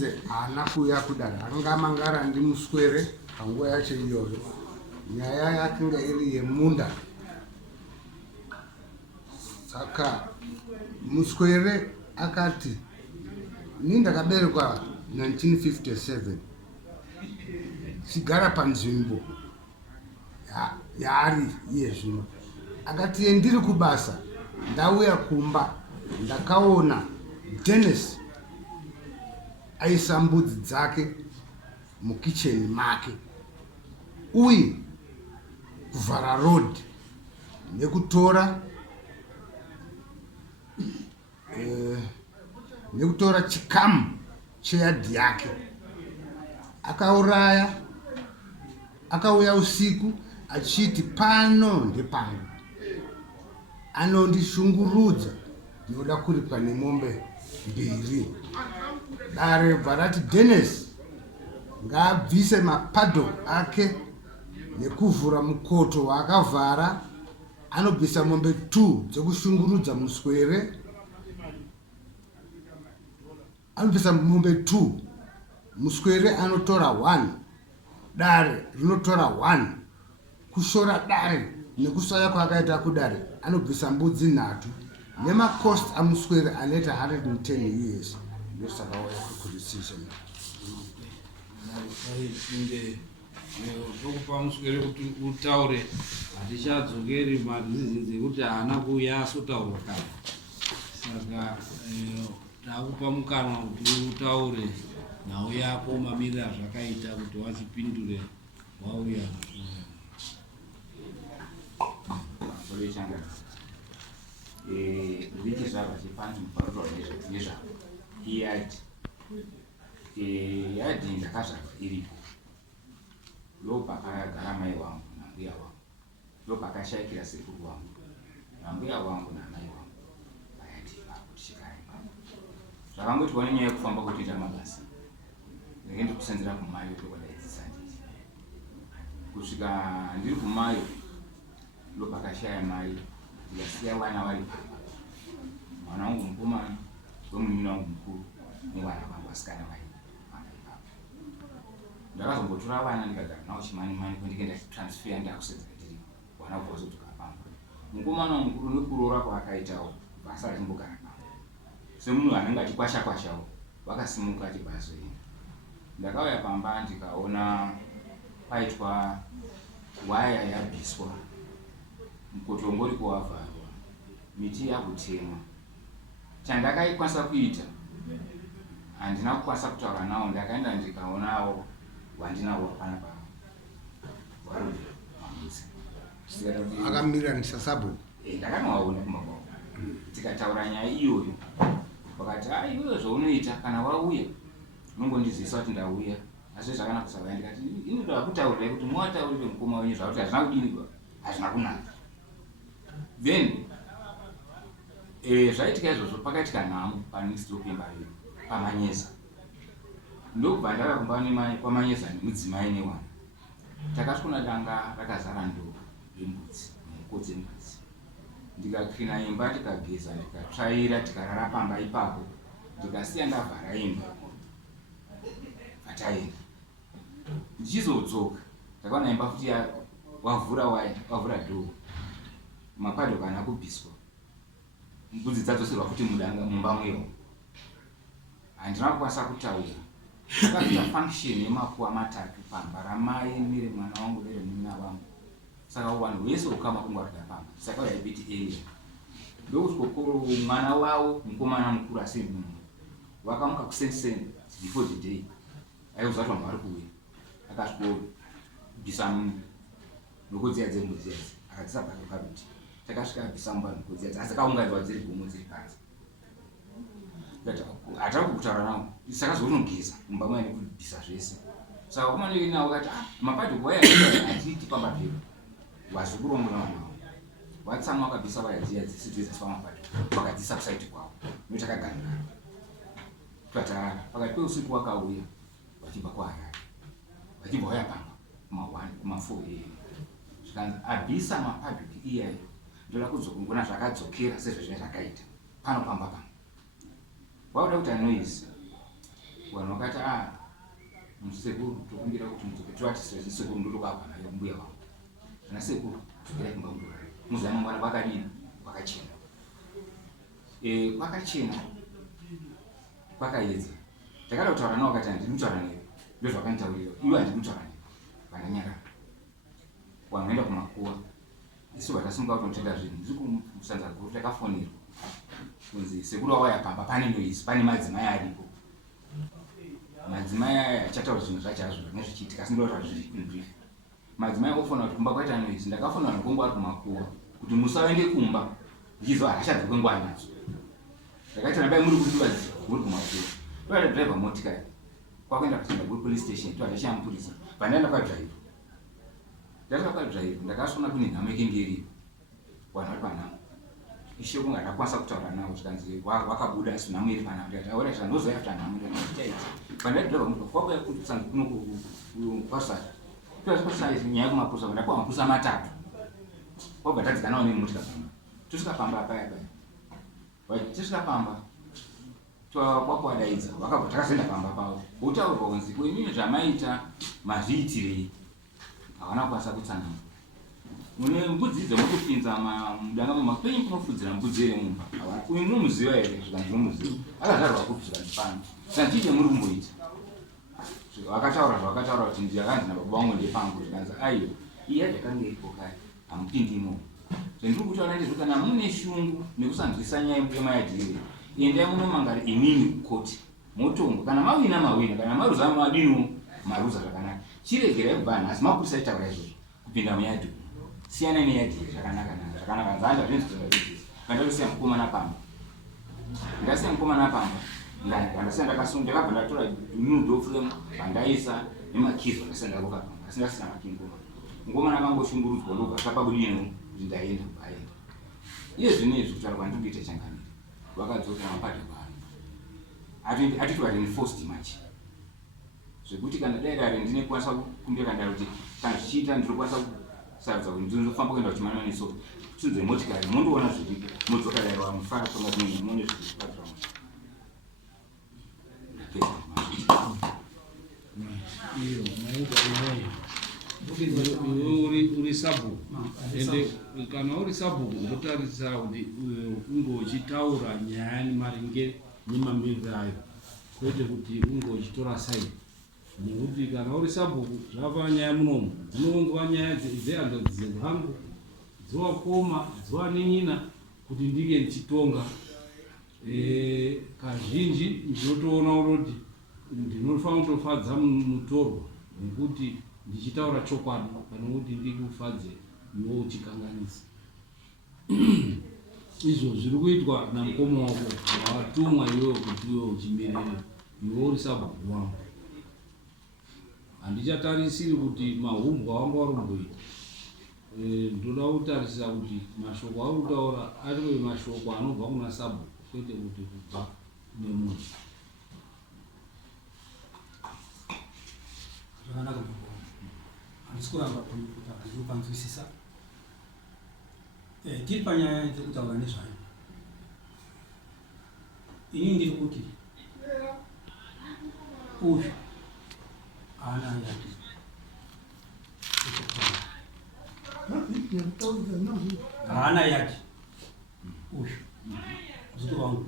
kunze haana kuuya kudare, anga mangara ndimuswere panguva yacho iyoyo. Nyaya yakanga iri yemunda. Saka muswere akati, ini ndakaberekwa 1957, chigara panzvimbo yaari iye zvino. Akati ndiri kubasa, ndauya kumba, ndakaona Dennis aisa mbudzi dzake mukicheni make, uye kuvhara road nekutora chikamu cheyadhi yake. Akauraya, akauya usiku achiti pano ndepangu, anondishungurudza, ndinoda kuripwa nemombe 2. Dare bvarati Dennis ngaabvise mapadho ake nekuvhura mukoto waakavhara, anobvisa mombe 2 dzekushungurudza muswere. Anobvisa mombe 2, muswere anotora 1, dare rinotora 1. Kushora dare nekusaya kwaakaita kudare anobvisa mbudzi 3 nemacost amuswere anoita 110 years. Ndosaka waya kukurisisha ndokupa muswere kuti utaure, hatichadzokeri madzidzi dzekuti haana kuuya asotaurwa kare. Saka ndakupa mukana kuti utaure nhau yako, mamiriro azvakaita kuti wachipindure wauya. Ndichizvarwa chipanzi muparoto nezvavo iyadhi. Yadhi ndakazvarwa iripo, ndopakagara mai wangu nambuya wangu, ndopakashayikira sekuru wangu nambuya wangu namai wangu payadhi ipapo tichigara. Zvakangoitwa nenyaya yekufamba kutoita mabasa, ndenge ndikusenzera kumayo kwekwadaidzisa nditi. Kusvika ndiri kumayo ndopakashaya mai, ndikasiya vana vari pamba, mwana wangu mukomana wemunun'una wangu mukuru nevana vangu vasikana vari pamba ipapo. Ndakazombotora vana ndikagara navo chimani-mani kwendike ndatransfera ndakusedzera ndiri vana vozodzoka pamba. Mukomana wangu mukuru nekuroora kwaakaitawo basa rachimbogara pamba, semunhu anenge achikwasha-kwashawo, vakasimuka achibazoenda. Ndakauya pamba ndikaona paitwa waya yabviswa, mukoto uri kuwavharwa, miti yakutemwa. Chandakaikwanisa kuita, handina kukwanisa kutaura navo, ndakaenda ndikaonawo wandinawo panapa warudi mamudzi. Akamirira ndisasabwe. Ndakanowaona kumakwavo. Tikataura nyaya iyoyo, vakati iwe zvaunoita kana wauya unongondizivisa kuti ndauya, asi zvakanaka kusavaya. Ndikati inoda kutaurirai kuti mwataurire mukoma wenyu zvakuti hazvina kudini, hazvina kunaka. Then zvaitika izvozvo pakaitika nhamo panext yokemba pamanyeza. Ndokubva ndakakumba kwamanyeza nemudzimai newana. Takasvika danga rakazara ndoo yembudzi, nhoko dzembudzi. Ndikaklina imba, tikageza, ndikatsvaira, tikarara pamba ipapo, ndikasiya ndavhara imba. Vataenda. Ndichizodzoka, ndakaona imba futi wavhura waya, wavhura dhoo. Mapadho kana kubviswa. Mbudzi dzadzoserwa futi mumba mwewo. Handina kukwanisa kutaura. Ndakaita function yemakuva 3 pamba, ramai, mire mwana wangu, mire munun'una wangu. Saka vanhu vese ukama kungwarira pamba. Saka yaibiti area. Ndokusvika mwana wavo mukomana mukuru asi munhu vakamuka kuseni before the day. Aiuza kuti vanhu vari kuuya. Akasvibvisa nhoko dziya dzembudzi idzi, akadzisa pakaroti. Takasvika abvisa mumba nhoko dziya, asi akaunganidzwa dziri gomo dziri pasi. Hatava kutaura navo, saka zvaunogeza mumba mwaine kubvisa zvese. Saka wakomana nawo akati mapadho kuwaya hatiiti pamba pedu, wazvikuronga navo. Watsamwa wakabvisa waya dziya dzisitoedzaswa mapadho, wakadzisa kusaiti kwavo. Notakagara tukatarara, pakati peusiku wakauya vachibva kuHarare, vachibva waya pamba kuma4 zvikanzi abvisa mapadho iyayo, ndoda kuzokumbona zvakadzokera sezvo zvakaita pano pamba pano. Wauda kuti anoisi vanhu vakati musekuru tokumbira kuti mudzoke tivatisira chisekuru ndotokabva nayo mbuya vangu ana sekuru dzokerai kumba mudorari muziva mangwana kwakadini kwakachena kwakachena kwakaedza takada kutaura navo vakati handiri kutaura newe ndozvakanitaurira iwe handiri kutaura newe vananyarara wanoenda kumakuwa isu vatasunga kutonotenda zvinhu ndiri kumusanza guru takafonirwa kunzi sekuru wawaya pamba pane noisi pane madzimai aripo madzimai aya achataura zvinhu zvacho azvo nezvichiitika asi ndotaura zviri kunbrief madzimai ofona kuti kumba kwaita noisi ndakafona vanhu vari kumakuwa kuti musaende kumba ndichizva hashadzi kwenguva nadzo ndakaita nabai muri kuti muri kumakuwa toada driver motikari kwakuenda kuenda police station toada chamupurisa pandaenda kwadriver ndasvika kwadriver ndakasona kune nhamo ikenge iripo vanhu vari panhamo ishe kunge ndakwanisa kutaura navo tikanzi wakabuda asi nhamo iri panhamo ndikati aura zvandozoya after nhamo nditaita pandaidriver motikari kwakuya kuti sanzi kuno kwasari toasaizi nyaya yekumapusa ndakuwa mapusa matatu kwabva tadzikanawo nemotika pamba tosvika pamba paya tosvika pamba kwakuwadaidza vakabva takazoenda pamba pavo votaurwa kunzi kuimini zvamaita mazviitirei havana kukwanisa kutsanana mune mbudzi dzemutopinza mudanga mumapenyu kunofudzira mbudzi ere mumba uyu munomuziva here zvikanzi ndinomuziva akazvarwa kupi zvikanzi pano zvikanzi chiite muri kumboita vakataura kuti ndakanzi nababa vangu ndepangu zvikanzi aiyo iya zvakanga iripo kare hamupindi imomo zvendiri kutaura ndezvo kana mune shungu nekusanzwisa nyaya yemayadhiri endai munomangari inini kukoti motongo kana mawina kana maruza madino maruza zvakanaka chiregerai kubva nhasi mapurisa itaura izvozvo kupinda muyadhi siyana neyadhiri zvakanaka nzanda zvinzvizvizvi kandasiya mukomana pamba ndasiya ndakabva ndatora nudofuremu vandaisa nemakizo ndasiya ndaroka pamba asi ndasina makingoma ngomana kangoshungurudzwa ndobva sapabudino kuti ndaenda kubaenda iye zvinezvi kutaura kwandiri kuita changaniro vakadzoka mapadhi vanhu atiti vareinforced much zvekuti kana dai dare ndine kwanisa kumbira ndaro kuti kana zvichiita ndinokwanisa kusarudza kuti ndinofamba kuenda kuchimana neso tudze motikari mondoona zviripo modzoka dare wamufara tonga dzimwe mone zviri background iyo uri sabhuku ende kana uri sabhuku ndotarisira kuti unge uchitaura nyaya maringe nemamiriro ayo kwete kuti unge uchitora saidi nekuti kana uri sabhuku zvapa nyaya munomu dzinongova nyaya dzehandadzi dzehangu dzowakoma dzowanin'ina kuti ndinge ndichitonga kazhinji ndinotoona kuti ndinofanira kutofadza mutorwa nekuti ndichitaura chokwadi pane kuti ndikufadze iwo uchikanganisa izvo zviri kuitwa namukoma wako watumwa iwewo kuti iwe uchimirira iwe uri sabhuku wangu handichatarisiri kuti mahumbwa wangu warumboita ndoda kutarisira kuti mashoko ari kutaura ariwe mashoko anobva kuna sabhuku kwete kuti kubva nemunhu zvakanaka handisi kuramba kuti handiri kupanzwisisa tiri panyaya dzekutaura nezvayo inini ndiri kuti uyu haana yake haana yake uyu muzukuru wangu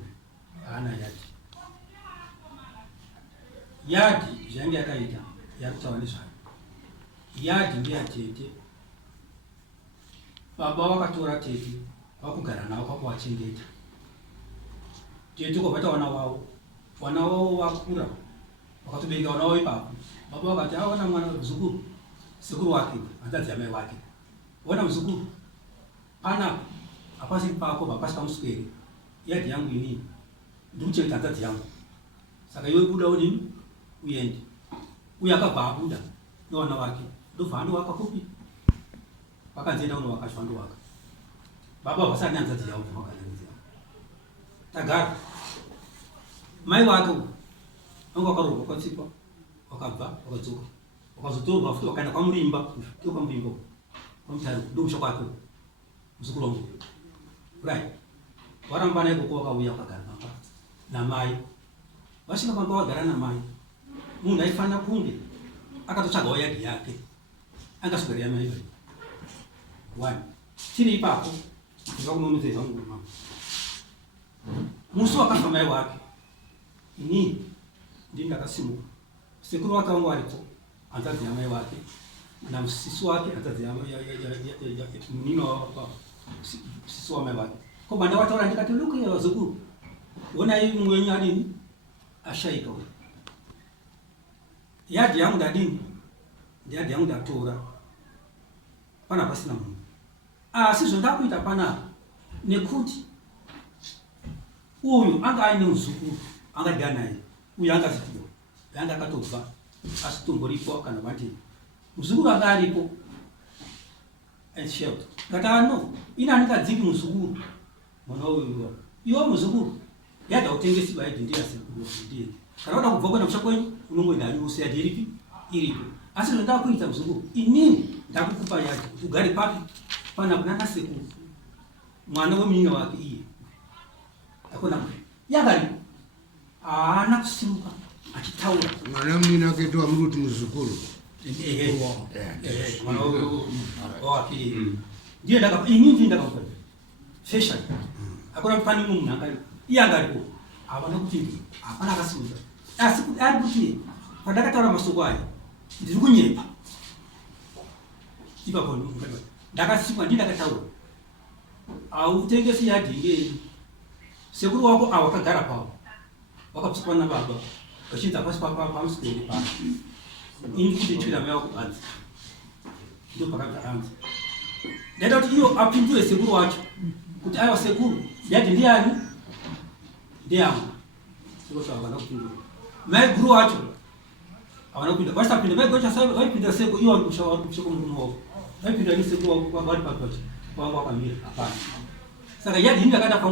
haana yake yadhi zvainge yakaita yari kutaura nezvayo yadhi ndeyatete baba vakatora tete vakugara navo kwakuvachengeta tete kwabvata vana wavo vakura vakatobereka vana wavo ipapo baba vakati aona mwana muzukuru sekuru wake hanzadzi yamai wake ona muzukuru panapo hapasiri pako hapasi pamuswere yadhi yangu inini ndiri kuchengeta hanzadzi yangu saka iwe buda udini uende uye akabva abuda nevana vake ndobva andovaka kupi vakanzienda unovaka zvandovaka baba vasari nehanzadzi yavo vamagananidzi yavo tagara mai vake vange vakaroorwa kwatsikwa vakabva vakadzoka vakazotorwa futi vakaenda kwamurimba kwamurimba kwamutari ndomusha kwake muzukuru wangu rai warambana ikoko vakauya vakagara pamba namai vasvika pamba vagara namai munhu aifanira kunge akatotsvagawo yake yake angaswera mai vai 1 tiri ipapo ndikakunonodzera ngoma musi wakafa mai wake inini ndini ndakasimuka sekuru wake wangu aripo hanzadzi yamai wake namusisi wake hanzadzi munino musisi wamai wake kobva ndavataura ndikati lukuya vazukuru onai mumwe wenyu adini ashaika uyu yadhi yangu ndadini ndiyadhi yangu ndatora pana pasina munhu asi zvondakuita panapa nekuti uyu anga aine muzukuru angadya naye uyu angazipiwa yanga akatobva asitomboripo kana vati muzukuru anga aripo aisheuta ngatano ina andikadziki muzukuru mwana uyu iwo muzukuru yadha utengesi baidhi ndiyasekuru ndiye kana uda kubva kwena musha kwenyu unongoenda anyusi yadhi iripi iripo asi zvondakuita muzukuru inini ndakukupa yadhi kuti ugare papi pana kuna nasekuru mwana wemunina wake iye akona yangaripo haana kusimuka achitaura mwana wemunina wake ndiwa muri kuti muzukuru mwana wake ndiye ndakapa inini ndiye ndakapa fashion akona pani munhu angaripo iye angaripo havana kuti hapana akasimuka asi kuti ari kuti pandakataura masoko aya ndiri kunyepa ipapo ndakasimuka ndii ndakataura hautengesi yadhi ngeni sekuru wako awakagara pavo wakapsikwa nababa vachinza pasi pamuswere pano ini kuti chwira mai wako hanzi ndo pakabva hanzi ndaida kuti iyo apindure sekuru wacho kuti aiwa sekuru yadhi ndiani ndeyangu sekuru havana kupindura mai guru wacho havana kupinda vasitapinda vaipinda seko iwo warikusheko murume wako vaipinda ni sekuru vari papacho wangu wakamira hapana saka yadhi ini ndakada pa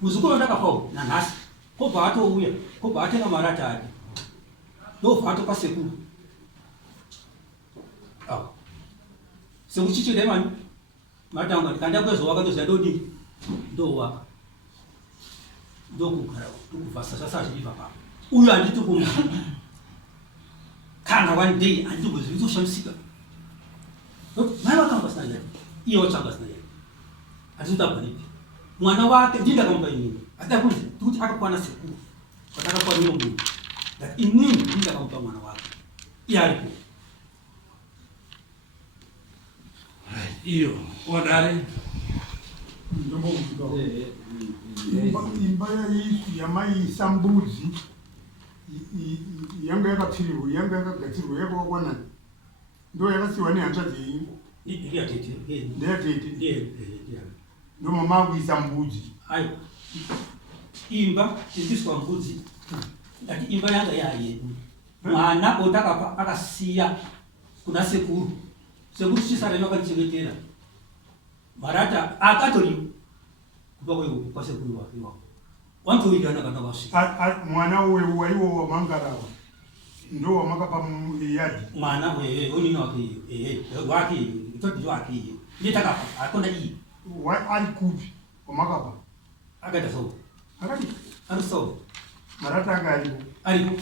muzukuru andakapawo nanhasi kobva atouya kobva atenga marata ake ndobva atopa sekuru sekuru chichidai mani matangwa ndikandakwezowa kandoziya ndodini ndowaka ndokugara ndokubvasa zvasa zviiva papa uyu handiti kumva kana one day handiti kuzvitoshamisika mai vakamba sina yadhi iye watsvanga sina yadhi handitutagwanipi mwana wake ndii ndakamupa inini atakuti kuti akakwana sekuru kwatakakwaniro munhu that inini ndii ndakamupa mwana wake iye aripo iyo kudare imba yamaisa mbudzi yanga yakapfirirwa yanga yakagadzirwa yakawakwanani ndo yakasiyiwa nehanzvadzi yenyu ndeyatete ndo mama akuisa mbudzi ayo imba tindiswa mbudzi ati imba yanga yayedu mwana otakapa akasiya kuna sekuru sekuru chisara yakachengetera marata akatoriwa kupa kwasekuru wake wako wantoidana kana wasvika mwana wewe waiwo wamangarawa ndo wamakapa yadhi mwana onini wake wake toti wake nditakapa akona iyi ari kupi wamakapa akaita so akati ari so marata anga aripo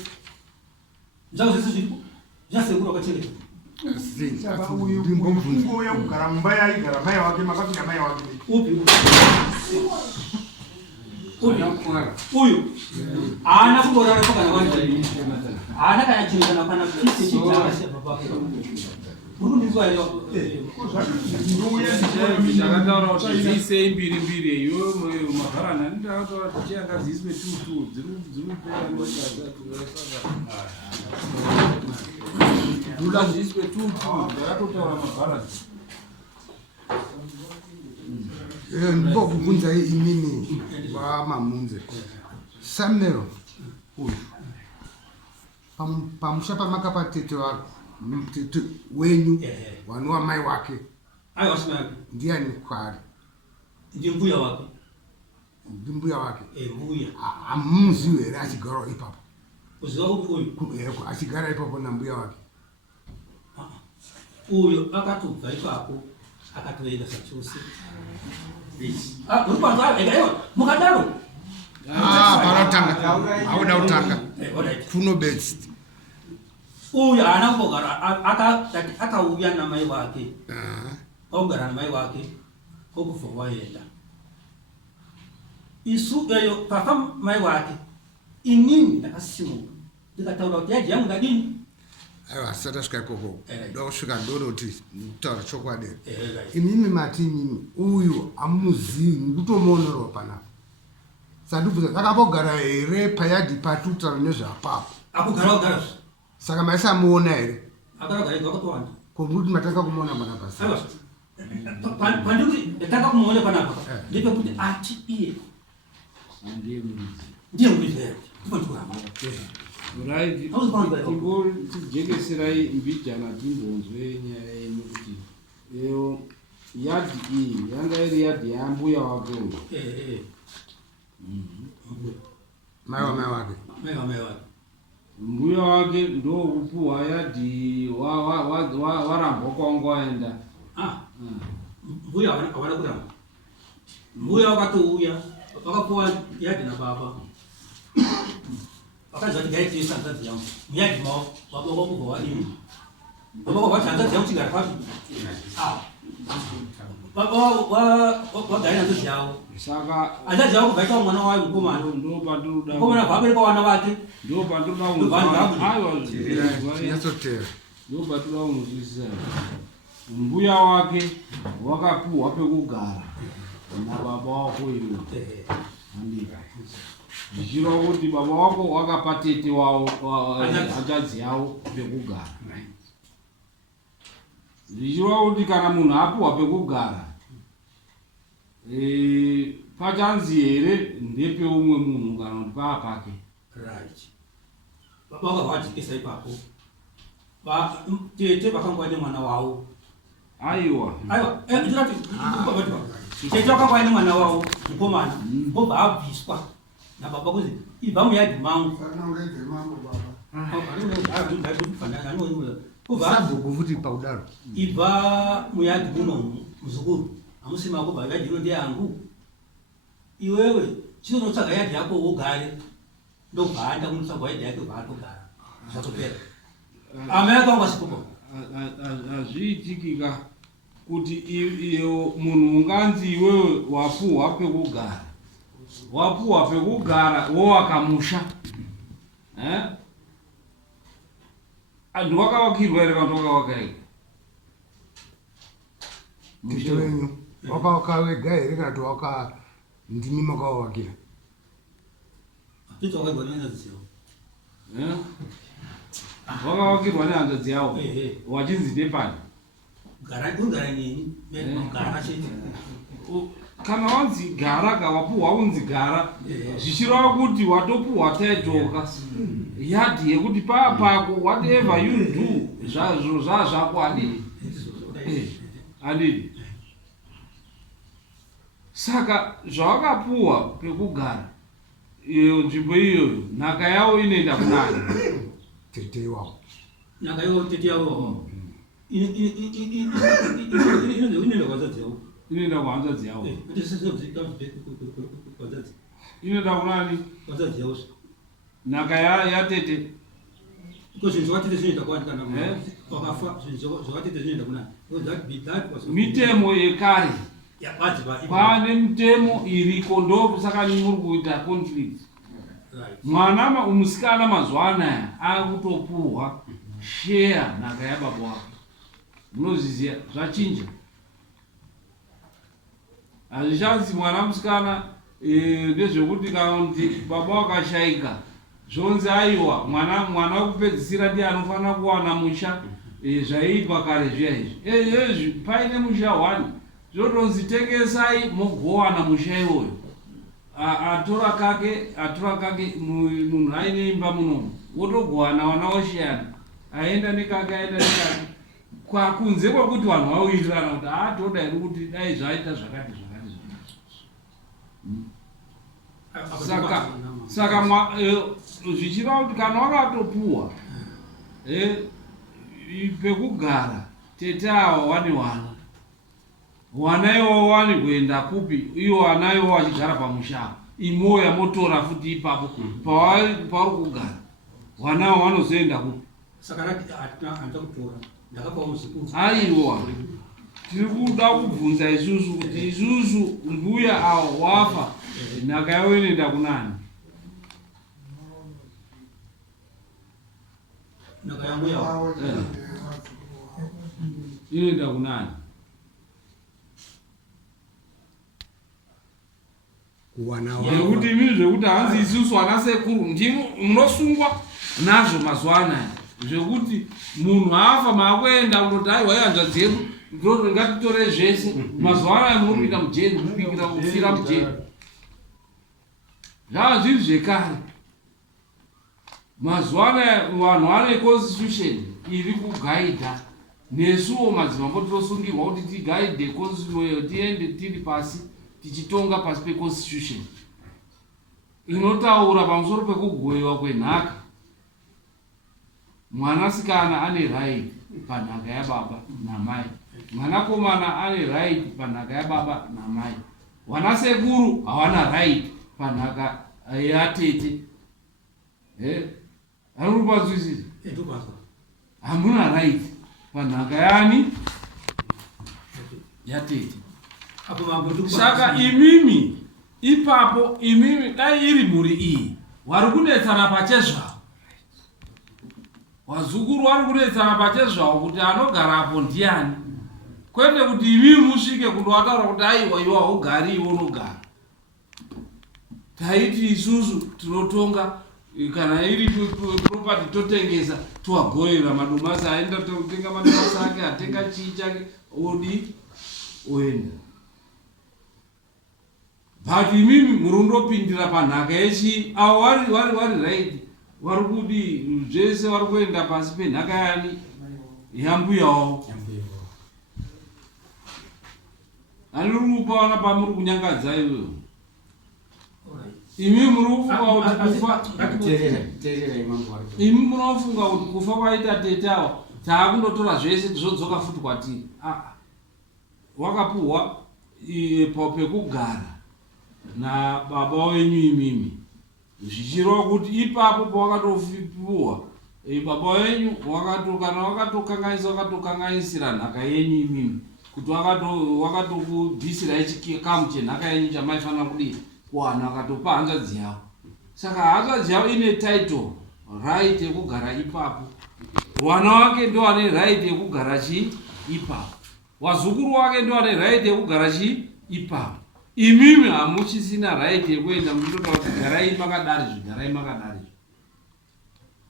nzao zese zviripo zvasekuru wakachengeta saka uyu fungo yakugara mumba yaigara mai wake makapinda mai wake upi uyu haana kumborara pakana wani haana kana chinhu kana kana pisi chidzakasiya papake urundinzwa ndakataura kuti dziise mbiri mbiri iyo mavharana ndakataura kuti chianga dziiswe tutu dzirikupera dziiswe tutu ndakatotaura mavharana ndibokubvunzai imini kwamamunze samero uyu pamusha pamakapa tete wenyu wanova mai wake ndiani kwari ndimbuya wake ndimbuya wake mbuya hamuzivi here achigarawo ipapo uziva kuti uyu achigara ipapo nambuya wake uyo akatobva ipapo akatoenda zvachose mukadaro paratanga auda kutanga funo best uyu haana kumbogara akauya namai vake ogara namai vake okubva waenda isu eyo pafa mai vake inini ndakasimuka ndikataura kuti yaji yangu ndadini. Aiwa, asati asvika ikoko ndosvika ndoroti ndikutaura chokwadi. Imimi mati imimi uyu amuzivi mukutomuonerwa panapa. Sandibvunza takambogara here payadhi patutaura nezvapapo. Akugara Saka maisi amuona here? Akagara kwakatowanda. Komuti matanga kumuona panapa. Pandikuti ndatanga kumuona panapa ndepekuti ati iye ndiye mudzi tijekeserai mbijana timbonzwe nyaya yenyu kuti yadhi iyi yanga iri yadhi yambuya wake uyu. Mai wake. Mbuya wake ndokupuhwa yadhi warambwa kwangu waenda. Mbuya hawana kuramba. Mbuya wakatouya wakapuwa yadhi nababa. Wakati wati gari tiyo sanzazi yangu. Miyadi mao waboko kubwa walimu. Waboko wati sanzazi yangu chingara papi. Wagari nanzazi yao. Saka anzazi yao kubaita mwana wayo mkomana. Mkomana vabere kwa wana wake. Ndo patula umuzisa. Mbuya wake wakapuhwa pekugara na baba wako iwe. Andika. Zvichirwa kuti baba wako wakapa tete wavo hanzvadzi yavo pekugara. Zvichirwa kuti kana munhu apuhwa pekugara pachanzi here ndepeumwe munhu kana kuti paapake. Baba vakavadzikisa ipapo. Tete vakangwa nemwana wavo. Aiwa. Tete vakangwa nemwana wavo mukomana. Obva abviswa nababa kuzi ibva muyadhi mangu. Kufuti paudaro. Ibva muyadhi muno muzukuru. Amusima kubva yadhi ino ndeyangu. Iwewe chinotsvaga yadhi yako ugare. Ndobva kunotsvaga yadhi yake vaatogara. Zvatopera. Amai akanga asipo. Azviitikika kuti iyo munhu unganzi iwewe wapuhwa pekugara. Wapuhwa pekugara wowakamusha. Antu wakavakirwa here kana kuti wakavaka ega? Musha wenyu wakavaka wega here kana kuti waka ndimi makavavakira? Tete wakaigwa nehanzvadzi yavo. Wakavakirwa nehanzvadzi yavo wachinzi ndepani? Kugara neni gara chete. Kana wanzi gara wapuhwa unzi gara zvichireva kuti watopuhwa taitoka yadhi yekuti paapako whatever you do zvazvo zvazvako handidi. Saka zvawakapuhwa pekugara iyo nzvimbo iyoyo nhaka yavo inoenda kunani? Tete iwavo. Nhaka yavo tete yavo inoenda kwanzvadzi yavo. Inoenda kuhanzvadzi yavo. Inoenda kunani? Kwanzvadzi yavo. Nhaka yatete. Zvinhu zvakatete zvinoenda kwani kana wakafa zvinhu zvakatete zvinoenda kunani? Mitemo yekare. Pane mitemo iriko ndokusaka muri kuita conflict. Mwana musikana mazuva anaya akutopuhwa share nhaka yababa wake. Munozviziva zvachinja. Hazvichanzi mwana musikana ndezvekuti kana kuti baba wakashaika zvonzi aiwa mwana wekupedzisira ndiye anofanira kuwana musha zvaiitwa kare zviya izvi. Paine musha 1 zvotonzi tengesai mogowana musha iwoyo. Atora kake munhu aine imba munomu wotogowana wana woshiyana aenda nekake kwakunze kwekuti vanhu vawirirana kuti toda iri kuti dai zvaita zvakati. Saka zvichireva kuti kana wakatopuhwa pekugara tete ava wane wana iwo wani kuenda kupi? Iwo wana iwo wachigara pamusha imoya motora futi ipapo pavari kugara wana wanozoenda kupi? aiwa tiri kuda kubvunza isusu kuti isusu mbuya awo wafa nhaka yawo inoenda kunani? Inoenda kunani? Nekuti imini zvekuti hanzi isusu anasekuru ndimo munosungwa nazvo mazuva anaya zvekuti munhu afa maakuenda kunoti aiwa ihanzva dzedu ngatitore zvese. Mazuva anaya munopinda mujeni kupingira kufira mujeni. Zvava zviri zvekare. Mazuva anaya vanhu vane constitution iri kugaidha nesuwo madzimambo tinosungirwa kuti tigaidhe constitution tiende tiri pasi tichitonga pasi peconstitution inotaura pamusoro pekugoyiwa kwenhaka. Mwanasikana ane right panhaka yababa namai, mwanakomana ane right panhaka yababa namai, wanasekuru hawana right panhaka yatete. Ari kupazwisisa? Hamuna right panhaka yani yatete. Saka imimi ipapo imimi dai iri mhuri iyi vari kunetsana pachezvavo, wazukuru vari kunetsana pachezvavo kuti anogarapo ndiani, kwete kuti imimi musvike kundovataura kuti aiwa iwa ugari iwo unogara. Taiti isusu tinotonga kana iri property totengesa towagoyera madomasi aenda totenga madomasi ake atenga chii chake odi oenda. But imimi murundopindira panhaka yechi avo vari right vari kuti zvese vari kuenda pasi penhaka yani yambuya wavo. Handiri kupaona pamuri kunyangadza iwewe. Imi munofunga kuti kufa imi munofunga kuti kufa kwaita tete avo taakundotora zvese tizodzoka futi kwatiri. Wakapuhwa pekugara nababa wenyu imimi zvichireva kuti ipapo pawakatopuhwa baba wenyu kana wakatokanganisira nhaka yenyu imimi kuti wakatokubvisira chikamu chenhaka yenyu chamaifanira kudii kuwana wakatopa hanzvadzi yavo. Saka hanzvadzi yavo ine title right yekugara ipapo, wana wake ndo ane right yekugara ipapo, wazukuru wake ndo ane right yekugara ipapo. Imimi hamuchisina right yekuenda muchitotaura kuti garai makadari zvigarai makadari.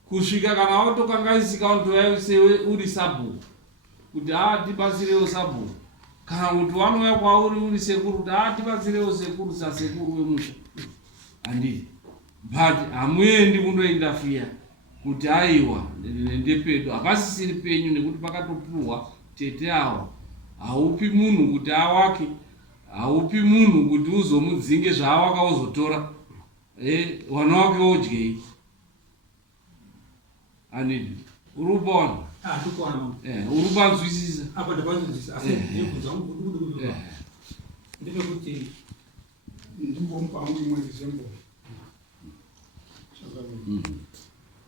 Kusvika kana watokanganisika unotoyaisewe uri sabhuku kuti tibatsirewo sabhuku, kana kuti wanouya kwauri uri sekuru kuti tibatsirewo sekuru sasekuru wemusha. Handii. But hamuendi kundoindafiya kuti aiwa ndepedu hapasisiri penyu nekuti pakatopuhwa tete awo. Haupi munhu kuti awake, haupi munhu kuti uzomudzinge zvaawaka uzotora wana wake wodyei. Handidi. Uri kupaona? Uri kupanzwisisa? Apa ndapanzwisisa asi ndibvunza ndepekuti ndimbomupa hangu imwe example.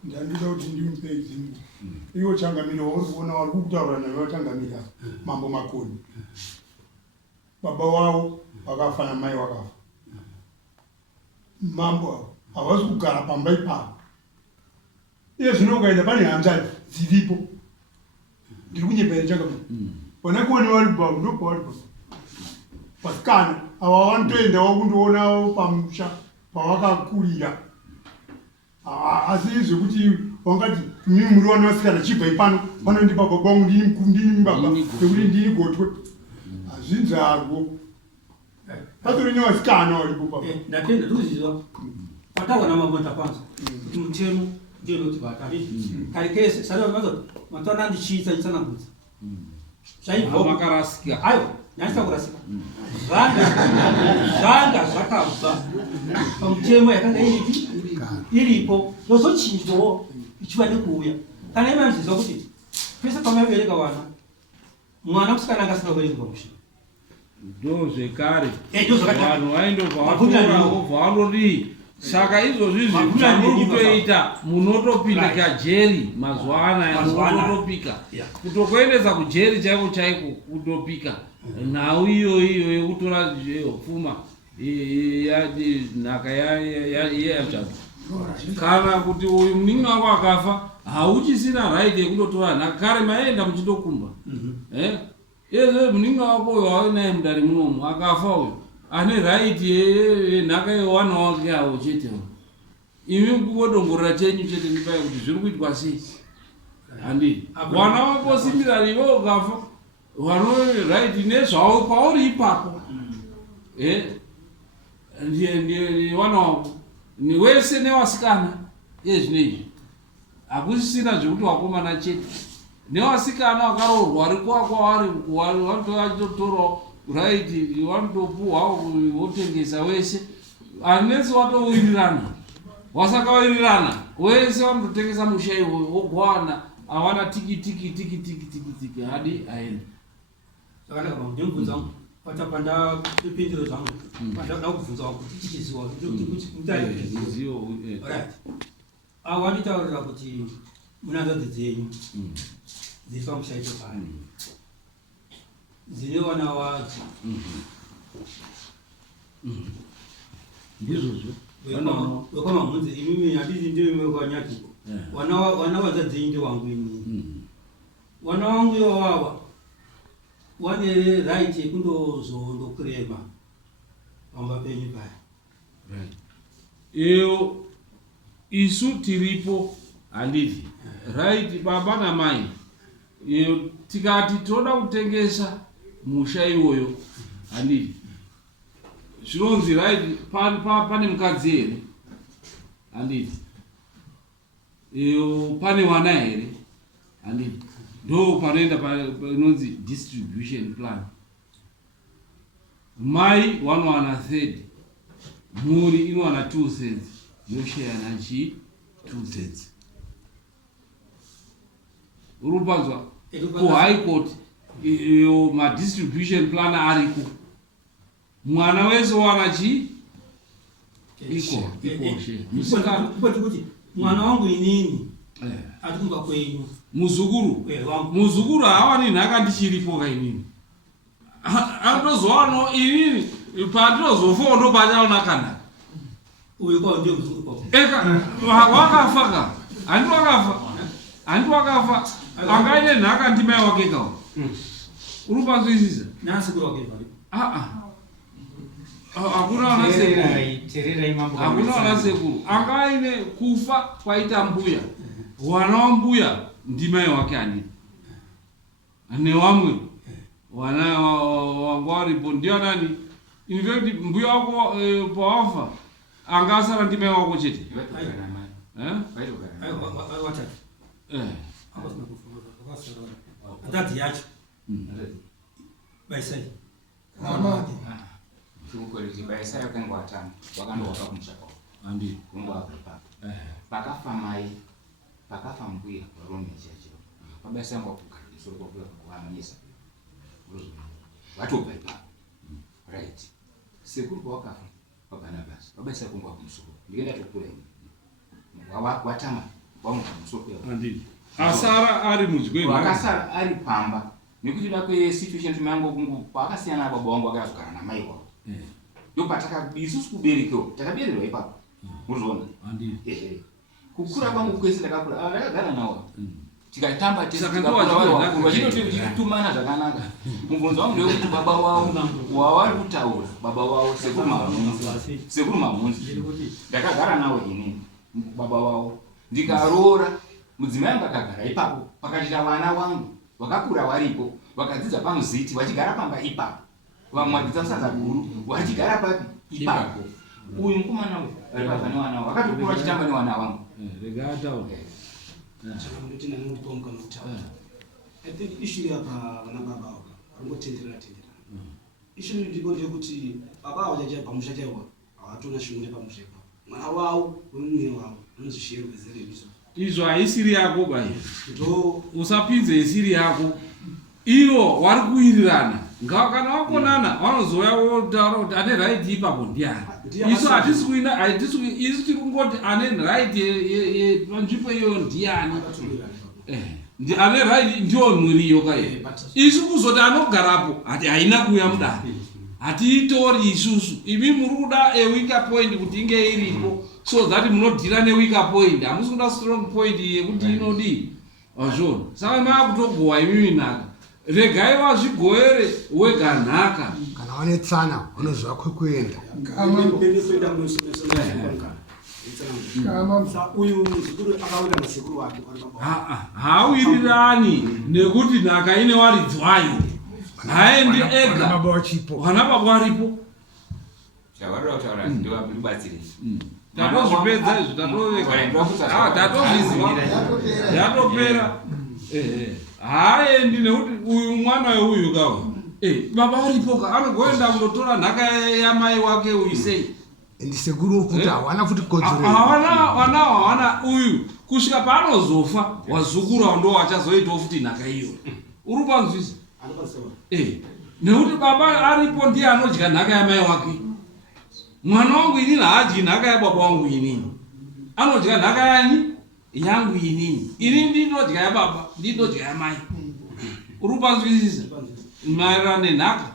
Ndandida kuti ndimupe example. Iwo changamira uri kuona vari kutaura naye wachangamira mambo Makoni. Baba wavo vakafa namai vakafa. Mambo havasi kugara pamba ipapo. Iye zvino ukaenda pane hanzvadzi dziripo. Ndiri kunyepera changamira. Vana kuoni vari kubva ndo pavari pa. Pasikana ava vanotoendawo kundoonawo pamusha pavakakurira. Asi zvekuti wangati mimi muri wana vasikana chibva ipano vanondipa baba wangu ndini baba nekuti ndini gotwe. Hazvinzvarwo. Patori nevasikana varipo papa. Ndatenda ndikuziva patawana mambo tapanza kuti mutemo ndiyo noti vatari kari kese sari matwana ndichiita nditsanangudza zvaibva makarasika ayo nyasita kurasika zvanga zvakabva pamutemo yakanga iripo nozochinjwawo ichiva nekuuya kana imanzvizwa kuti pese pamabereka wana mwana musikana angasina kuberekwa musha ndo zvekare vanhu vaindobva vatoravo vanodii Saka izvozvi zvekutoita munotopinda kajeri mazuva anaya munotopika kutokuendesa kujeri chaiko chaiko kutopika nhau iyoyo yekutora pfuma nhaka yeyatsvaga kana kuti uyu munin'ina wako akafa hauchisina right yekutotora nhaka kare maenda muchitokumba izvo munin'ina wako uyo wainaye mudare munomu akafa uyo ane right yenhaka yewana wake awo chete imi kungodongorera chenyu chete ndipai kuti zviri kuitwa sei handii wana wako similarly iwe ukafa wano right nezvavo pauri ipapo ndiye wana wako ni wese newasikana yezvinezvi hakusisina zvekuti wakomana chete newasikana wakaroorwa vari kwakwavari vachitotorawo right vanotopuhwa wotengesa wese anesi watowirirana wasakawirirana wese vanototengesa musha iwoyo wogwana hawana tiki hadi aenda saka ndimubvunza patapanda pindiro dzangu ndada kubvunza kuti chichiziwa awanditaurira kuti muna ndodzi dzenyu dziri pamushaito paya dzine wana wadzo ndizvozvo wekwamamhunzi imimi handiti ndivime kwanyatiko wana wadzadzenyu ndewangu inini wana wangu iwawawa wane right yekundozokurema pamba penyu paya iyo isu tiripo handiti right baba namai iyo tikati toda kutengesa musha iwoyo handiti zvinonzi right pane mukadzi here handiti iyo pane wana here handiti ndo panoenda panonzi distribution plan mai wanowana third mhuri inowana 2/3 yoshayana chi 2/3 urupanzwa kuhigh court iyo madistribution plan ariko mwana wese wana chi iko musikana kuti mwana wangu inini atikumba kwenyu muzukuru haawani nhaka ndichiripo kainini anotozowano inini pandinozofawo ndo pachaona kanaka uyu kwa ndio mzukuru eka wakafa ka handi wakafa angaine nhaka ndimai wake kawo uri panzwisisa nasekuru wake hakuna wanasekuru angaine kufa kwaita mbuya wana wambuya ndimai wake handii newamwe wana wangu waripo ndio nani infact mbuya wako pawafa angasara ndimai wako chete atati yacho baisai tikukoreti baisai yakange watano wakandowaka kumusha kwavo handii kungwabva papa pakafa mai pakafa mbuya varomechacho pabasa yangu wakugara isoro kwakuya kuhamisa watobva ipapo right sekuru kwawakafa pabana basa pabasa yakungwa kumusoro ndikenda tokura watama wamwa kumusoro handii asara ari mudyweni wakasara ari pamba nekuti da kwesituation tumango kungu kwakasiyana na baba wangu akazogara namai wavo isusu kuberekewo takabererwa ipapo muzviona handii kukura kwangu kwese ndakagara nawo tikatamba tichitumana zvakanaka mubvunzo wangu ndewekuti baba wavo wavari kutaura baba wavo sekuru mamhunzi ndakagara nawo inini baba wavo ndikaroora mudzimai angu akagara ipapo pakachita vana vangu vakakura varipo vakadzidza pamuziti vachigara pamba ipapo vamwe vadzidza kusadza guru vachigara papi ipapo uyu mukomana uyu ari papa newana wavo vakatokura vachitamba newana vangu I think issue hapa wana baba wao wangotenderera issue ndipo kuti baba wao jaja pamusha chaiwa hawatona shungule pamusha ipapo mwana wao umwe wao unozishiro vezere izvo haisiri yako bai usapinze isiri yako ivo vari kuwirirana kana wakonana vanozoya votaura kuti ane right ipapo ndiani. Isu isu tiri kungoti ane right panzvimbo iyoyo ndiani, ane right ndiwo mwiriyo kai. Isu kuzoti anogarapo hati haina kuuya mudare, hatiitori isusu. Imi muri kuda ewika point kuti inge iripo, so that munodhira newika point, hamusi kuda strong point yekuti inodii wazvona. Saka maakutogohwa imimi nhaka, regai vazvigoere wega nhaka. Kana vane tsana unoziva kwekuenda. Haawirirani nekuti nhaka ine waridzi wayo, haendi ega, vana baba varipo. Tatozvipedza izvi, tatovizwa, yatopera. Haendi nekuti uyu mwana weuyu kawa baba varipoka, anogoenda kundotora nhaka yamai wake uisei. Ndisekuru kuti hawana futi kodzero. Hawana uyu kusvika paanozofa wazukuru ndo wachazoitawo futi nhaka iyo. Uri panzvisa? Nekuti baba aripo ndiye anodya nhaka yamai wake. Mwana wangu inini haadyi nhaka yababa wangu inini, anodya nhaka yani yangu inini. Inini ndinodya yababa, ndinodya yamai. Uri panzwisisa maererano nenhaka?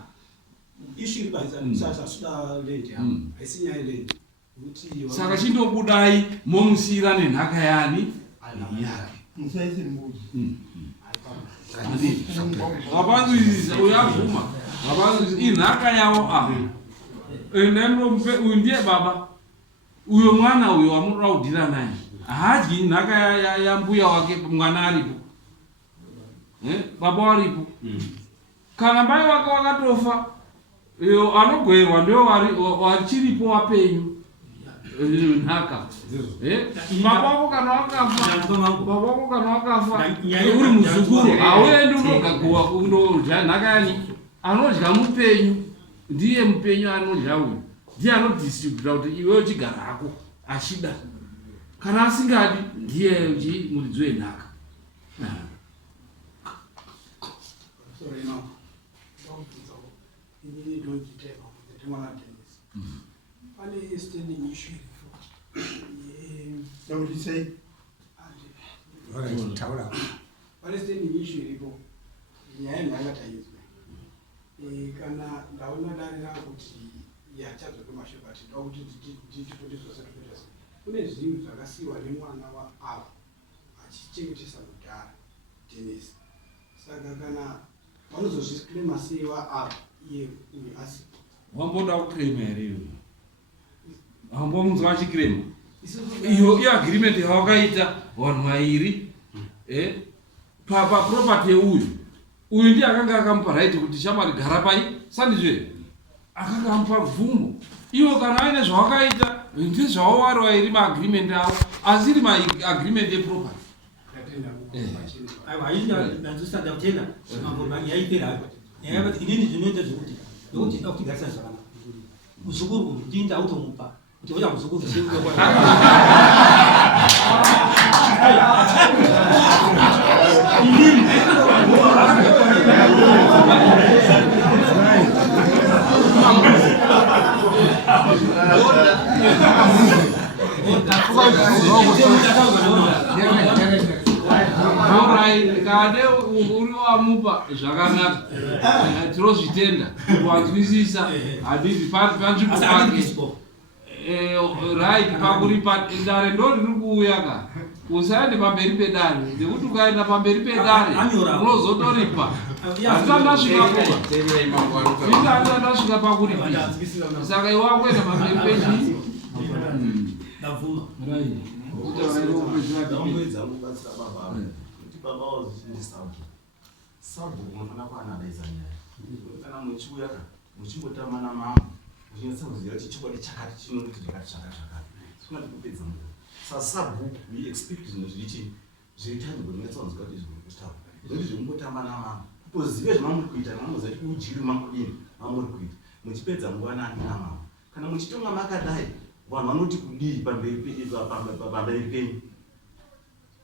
Saka chindobudai momusiyira nenhaka yani yake. Vapanzwisisa, uyavhuma, vapanzwisisa inhaka yavo. Uyu ndiye baba, uyo mwana uyo wamunoda kudhira naye haadyi nhaka yambuya wake mwana aripo, baba varipo. Kana mai wake wakatofa, anogoerwa ndio wachiripo wapenyu nhaka. Baba wako kana wakafa, uri muzukuru hauendi unogagowa kundodya nhaka yani. Anodya mupenyu ndiye mupenyu, anodya uyu ndiye anodistributa kuti iwe uchigara hako achida. Kana asingadi ndiye muridzi wenhaka. Pane standing issue iripo nyaya yandaakataizwa. Kana ndaona dare rakuti yachadzokemashepati ndakuti nditipotezvasatopetasa, kune zvinhu zvakasiyiwa nemwana waavo achichengetesa kudhara tenesi. Saka kana vanozozviklema sei vaavo iye uyu asipo? Wamboda kuklema here iwe? Wambomuzwa achiklema? Iyo agreement yawakaita vanhu vairi paproperty yeuyu. Uyu ndiye akanga akamupa right kuti shamwari gara pai sandizve, akanga amupa bvumo. Iwo kana aine zvawakaita ndizvavo vari vairi maagreement avo, asi iri maagreement yeproperty. Inini zvinoita zvekuti ndokuti ida kuti garisana zvakanaka. Muzukuru uyu ndinda automupa kuti voda muzukuru Kade uri wamupa zvakanaka, tinozvitenda wanzwisisa. Hadithi panzvimbo pake right pakuripa dare ndo riri kuuya ka. Usaende pamberi pedare nekuti ukaenda pamberi pedare unozotoripa. Handisandasvika pakuripisa. Saka iwe wakuenda pamberi pedare baba wazvisabo sabo unofana kuanaliza nyaya kana muchiuya ka muchimbotamana mambo muchinatsa kuziva kuti chikwadi chakati chinoti chakati sinati kupedza nguva. Sasabo we expect zvinhu zviritangible munatsa kunzwa kuti zvikustawa zvinhu zvimbotamana mambo kutoziva zvamamuri kuita mamuziva kuti ujiri makudini mamuri kuita muchipedza nguva nani namambo. Kana muchitonga makadai vanhu vanoti kudii pamberi penyu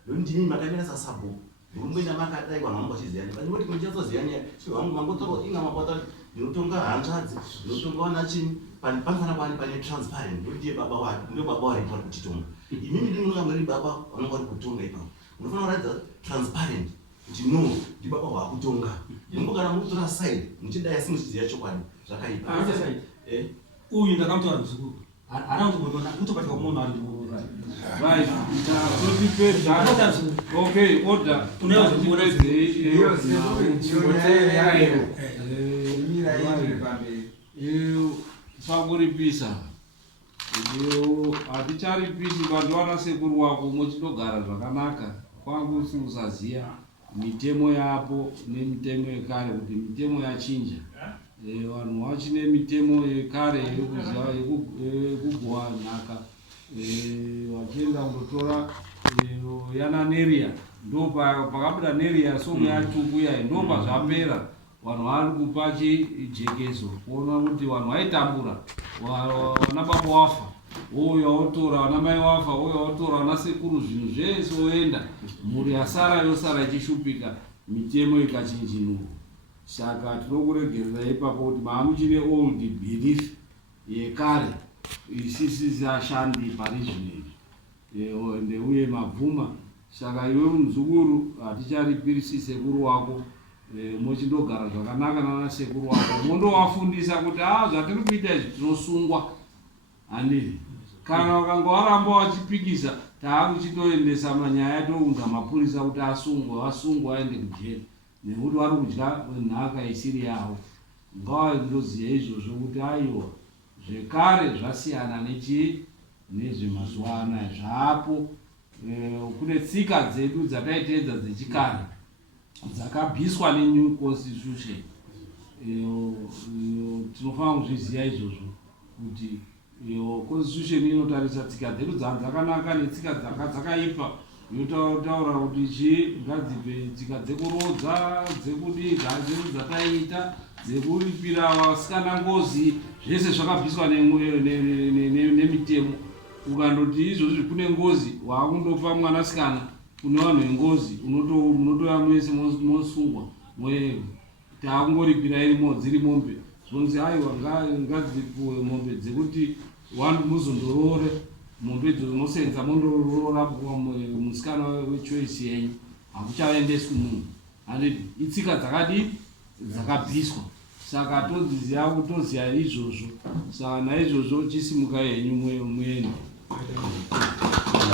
ndini makamira sasabo ndikumboenda makadai vanhu vanonga vachiziyani panoti muchazoziyani chivangu mangotoro inga mabota ndinotonga hanzvadzi ndinotonga wana chini panofana kuva pane transparent ndotiye baba ndio baba vari vari kutitonga imimi ndinonga muri baba vanonga vari kutonga ipapo unofana kuratidza transparent kuti no ndi baba waakutonga mungu kana mukutora side muchidai simuchiziva chokwadi zvakaipa uyu ndakamutora muzukuru haana kutombona kutobatika kumunhu ari Right. Okay, order. Pakuripisa haticharipisi vanhu vanasekuru wako muchindogara zvakanaka kwangu usaziya mitemo yapo nemitemo yekare kuti mitemo yachinja vanhu vachine mitemo yekare yekugwa nhaka vachienda kundotora yana neria ndo pakabuda neria somu yatsvuku yayi ndo pazvapera vanhu vari kupa chijekezo kuona kuti vanhu vaitambura vana baba wafa ouya otora vana mai wafa ouya otora vana sekuru zvinhu zvese oenda mhuri yasara yosara ichishupika mitemo ikachinjinuka saka tinokuregerera ipapo kuti maamuchine old belief yekare isisi ashandi parizvinezvi ende uye mabvuma saka iwe muzukuru haticharipirisi sekuru wako mochindogara zvakanaka nana sekuru wako mondovafundisa kuti zvatiri kuita izvi tinosungwa handizi kana vakanga varamba vachipikisa taakuchitoendesa manyaya tounza mapurisa kuti asungwe aende kujeri nekuti vari kudya nhaka isiri yavo ngavaindoziva izvozvo kuti aiwa zvekare zvasiyana nezvemazuva anaya zvaapo kune tsika dzedu dzataiteedza dzechikare dzakabviswa nenew constitution tinofanira kuzviziva izvozvo kuti constitution inotarisa tsika dzedu dzakanaka netsika dzakaipa yotaura kuti ngadzipe tsika dzekurodza dzekudii dzedu dzataiita dzekuripira vasikana ngozi zvese zvakabviswa nemitemo ukandoti izvozvi kune ngozi waakundopa mwanasikana kune vanhu vengozi unotoya mese mosungwa taakungoripira irimo dziri mombe zvonzi aiwa ngadzipuwe mombe dzekuti wandu muzondorore mombe dzinosenza mondorora musikana wechoisi yenyu hakuchavaendeswi munhu handiti itsika dzakadii dzakabviswa saka toziya izvozvo saka naizvozvo chisimuka yenyu muende